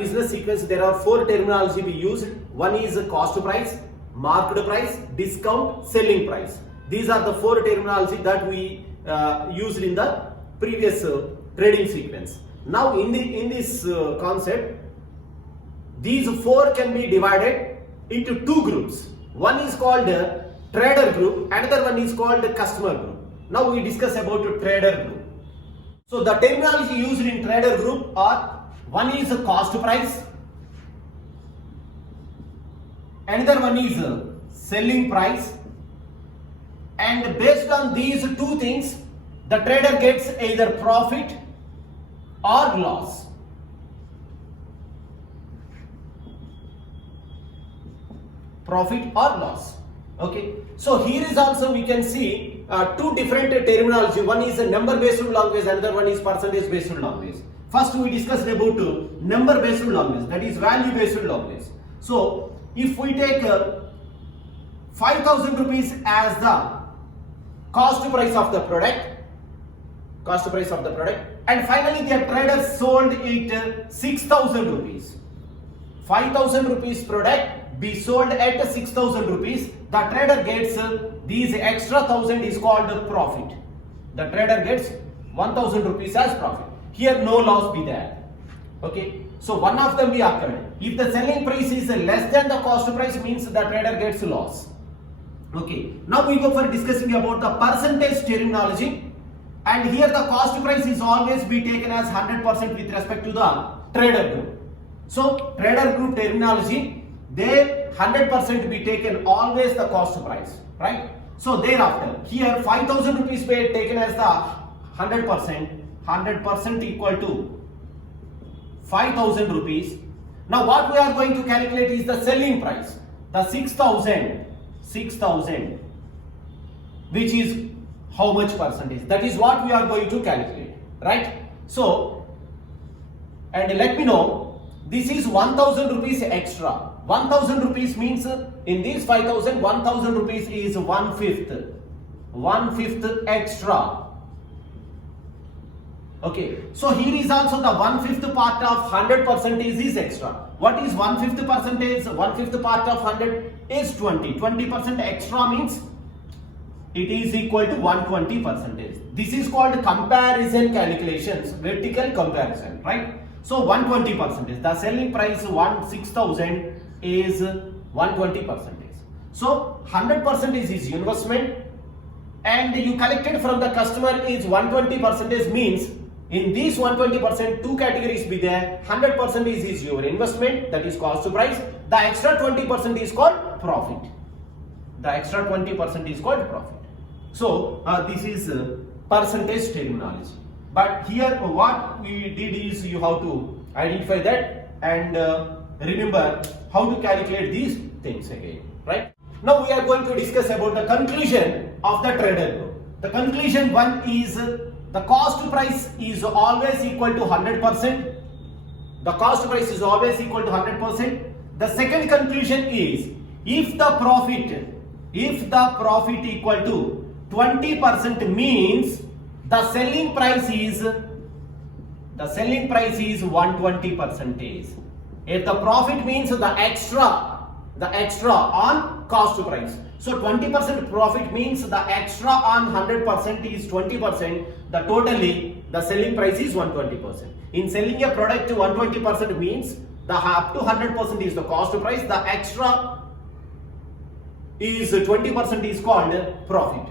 business sequence, there are four terminology we use. One is cost price, market price, discount, selling price. These are the four terminology that we used in the previous trading sequence. Now in this concept, these four can be divided into two groups. One is called trader group, another one is called customer group. Now we discuss about trader group. So the terminology used in trader group are, one is cost price, another one is selling price, and based on these two things the trader gets either profit or loss. Profit or loss. Okay, so here is also we can see two different terminology. One is a number based language, another one is percentage based language. First we discussed about number based language, that is value based language. So if we take 5,000 rupees as the cost price of the product, and finally the trader sold it 6,000 rupees. 5,000 rupees product be sold at 6,000 rupees. The trader gets these extra 1,000 is called profit. The trader gets 1,000 rupees as profit. Here no loss be there. Okay, so one of them be occurred. If the selling price is less than the cost price, means the trader gets loss. Okay, now we go for discussing about the percentage terminology, and here the cost price is always be taken as 100% with respect to the trader group. So trader group terminology, there 100% be taken always the cost price, right? So thereafter here 5,000 rupees paid taken as the 100% equal to 5,000 rupees. Now what we are going to calculate is the selling price, the 6,000, which is how much percentage, that is what we are going to calculate, right? So, and let me know, this is 1,000 rupees extra. 1,000 rupees means in these 5,000, 1,000 rupees is 1/5 extra. Okay, so here is also the 1/5 part of 100% is extra. What is 1/5 percentage? 1/5 part of 100 is 20. 20% extra means it is equal to 120%. This is called comparison calculations, vertical comparison, right? So 120%. The selling price 6,000 is 120%. So 100% is investment, and you collected from the customer is 120%, means in this 120% two categories be there. 100% is your investment, that is cost price. The extra 20% is called profit. So this is percentage terminology. But here what we did is you have to identify that and remember how to calculate these things again, right? Now we are going to discuss about the conclusion of the trader group. The conclusion one is the cost price is always equal to 100%. The cost price is always equal to 100%. The second conclusion is if the profit equal to 20%, means the selling price is 120%. If the profit means the extra on cost price. So 20% profit means the extra on 100% is 20%. The totally the selling price is 120%. In selling a product 120% means the up to 100% is the cost price. The extra is 20% is called profit.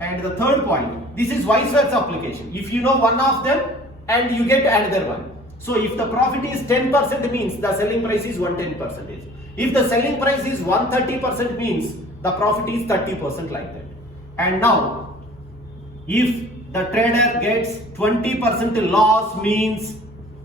And the third point, this is vice versa application. If you know one of them and you get another one. So if the profit is 10%, means the selling price is 110%. If the selling price is 130%, means the profit is 30%, like that. And now if the trader gets 20% loss, means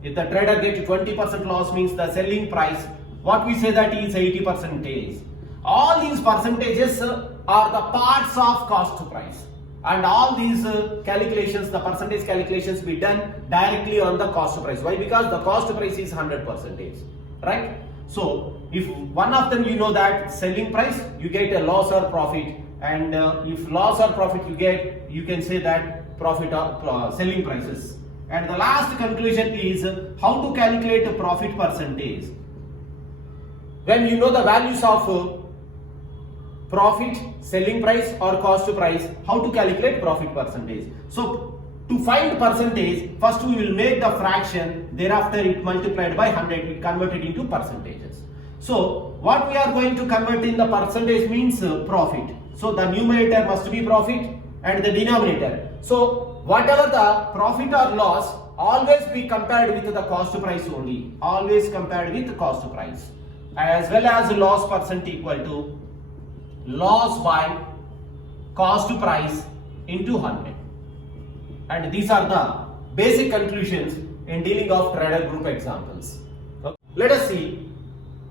if the trader gets 20% loss, means the selling price, what we say that is 80%. All these percentages are the parts of cost price, and all these calculations, the percentage calculations, be done directly on the cost price. Why? Because the cost price is 100%, right? So if one of them you know that selling price, you get a loss or profit, and if loss or profit you get, you can say that profit or selling prices. And the last conclusion is how to calculate a profit percentage. When you know the values of profit, selling price or cost price, how to calculate profit percentage. So to find percentage, first we will make the fraction, thereafter it multiplied by 100, it converted into percentages. So what we are going to convert in the percentage means profit. So the numerator must be profit and the denominator. So whatever the profit or loss, always be compared with the cost price only. Always compared with the cost price. As well as loss percent equal to loss by cost price into 100. And these are the basic conclusions in dealing of trader group examples. Okay. Let us see.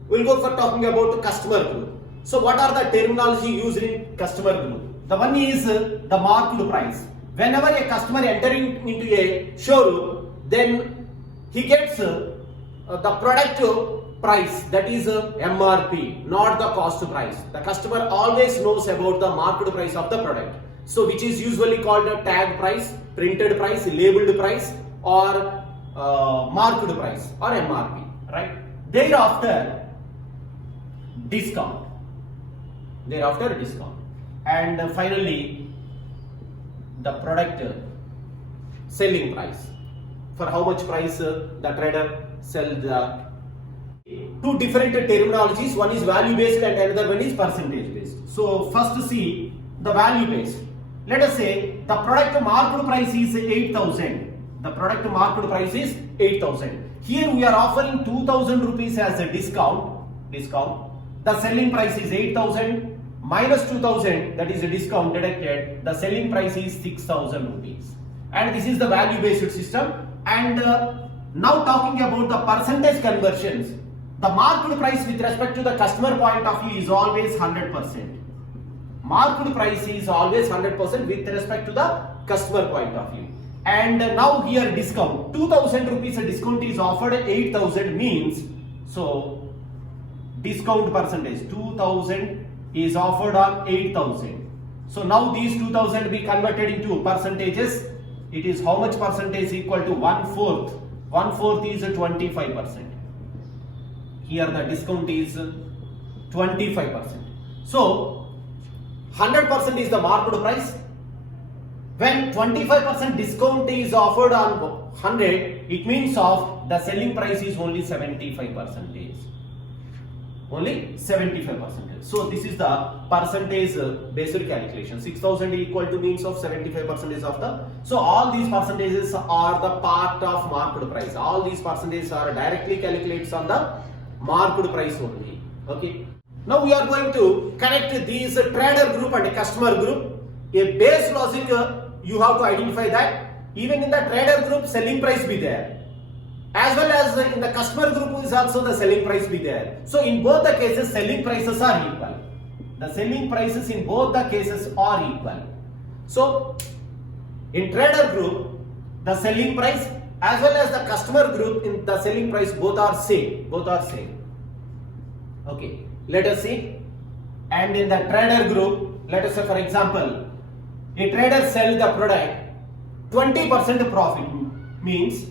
We'll go for talking about customer group. So what are the terminology used in customer group? The one is the marked price. Whenever a customer entering into a showroom, then he gets the product price, that is MRP, not the cost price. The customer always knows about the marked price of the product. So which is usually called a tag price, printed price, labeled price, or marked price or MRP, right? Thereafter discount. And finally the product selling price. For how much price the trader sell the. Two different terminologies, one is value based and another one is percentage based. So first see the value based. Let us say the product marked price is 8,000. The product marked price is 8,000. Here we are offering 2,000 rupees as a discount. The selling price is 8,000 minus 2,000, that is a discount deducted. The selling price is 6,000 rupees. And this is the value based system. And now talking about the percentage conversions. The marked price with respect to the customer point of view is always 100%. Marked price is always 100% with respect to the customer point of view. And now here discount, 2,000 rupees a discount is offered, 8,000 means, so discount percentage, 2,000 is offered on 8,000. So now these 2,000 be converted into percentages. It is how much percentage equal to 1/4. 1/4 is 25%. Here the discount is 25%. So 100% is the marked price. When 25% discount is offered on 100, it means of the selling price is only 75%. Only 75%. So this is the percentage based calculation. 6,000 equal to means of 75% of the. So all these percentages are the part of marked price. All these percentages are directly calculated on the marked price only. Okay. Now we are going to connect these trader group and customer group. A base logic you have to identify that even in the trader group selling price be there, as well as in the customer group is also the selling price be there. So in both the cases selling prices are equal. The selling prices in both the cases are equal. So in trader group the selling price as well as the customer group in the selling price both are same. Okay, let us see. And in the trader group, let us say for example, a trader sell the product 20% profit means,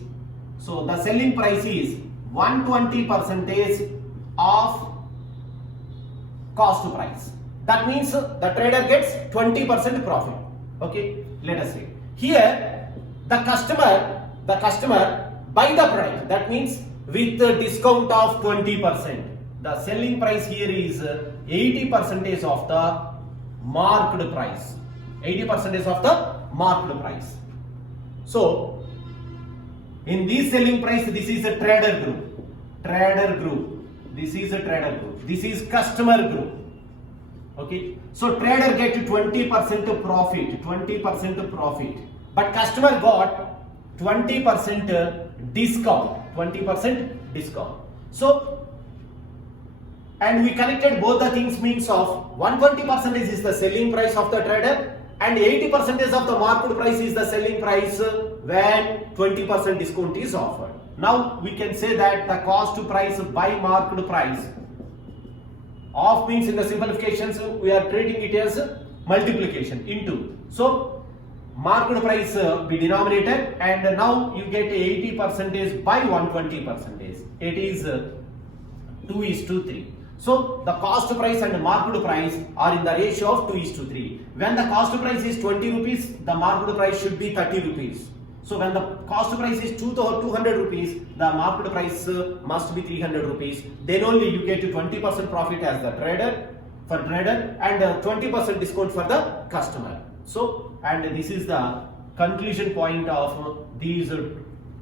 so the selling price is 120% of cost price. That means the trader gets 20% profit. Okay, let us see. Here the customer buy the product, that means with the discount of 20%. The selling price here is 80% of the marked price. 80% of the marked price. So in this selling price, this is a trader group. This is a trader group. This is customer group. Okay. So trader get 20% profit. 20% profit. But customer got 20% discount. 20% discount. So and we connected both the things means of 120% is the selling price of the trader and 80% of the marked price is the selling price when 20% discount is offered. Now we can say that the cost price by marked price of means in the simplifications we are treating it as multiplication into. So market price be denominator, and now you get 80% by 120%. It is 2:3. So the cost price and market price are in the ratio of 2:3. When the cost price is 20 rupees, the market price should be 30 rupees. So when the cost price is 200 rupees, the market price must be 300 rupees. Then only you get 20% profit as the trader and 20% discount for the customer. So, and this is the conclusion point of these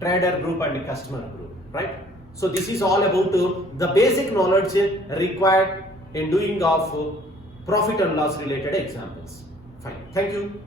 trader group and customer group, right? So this is all about the basic knowledge required in doing of profit and loss related examples. Fine. Thank you.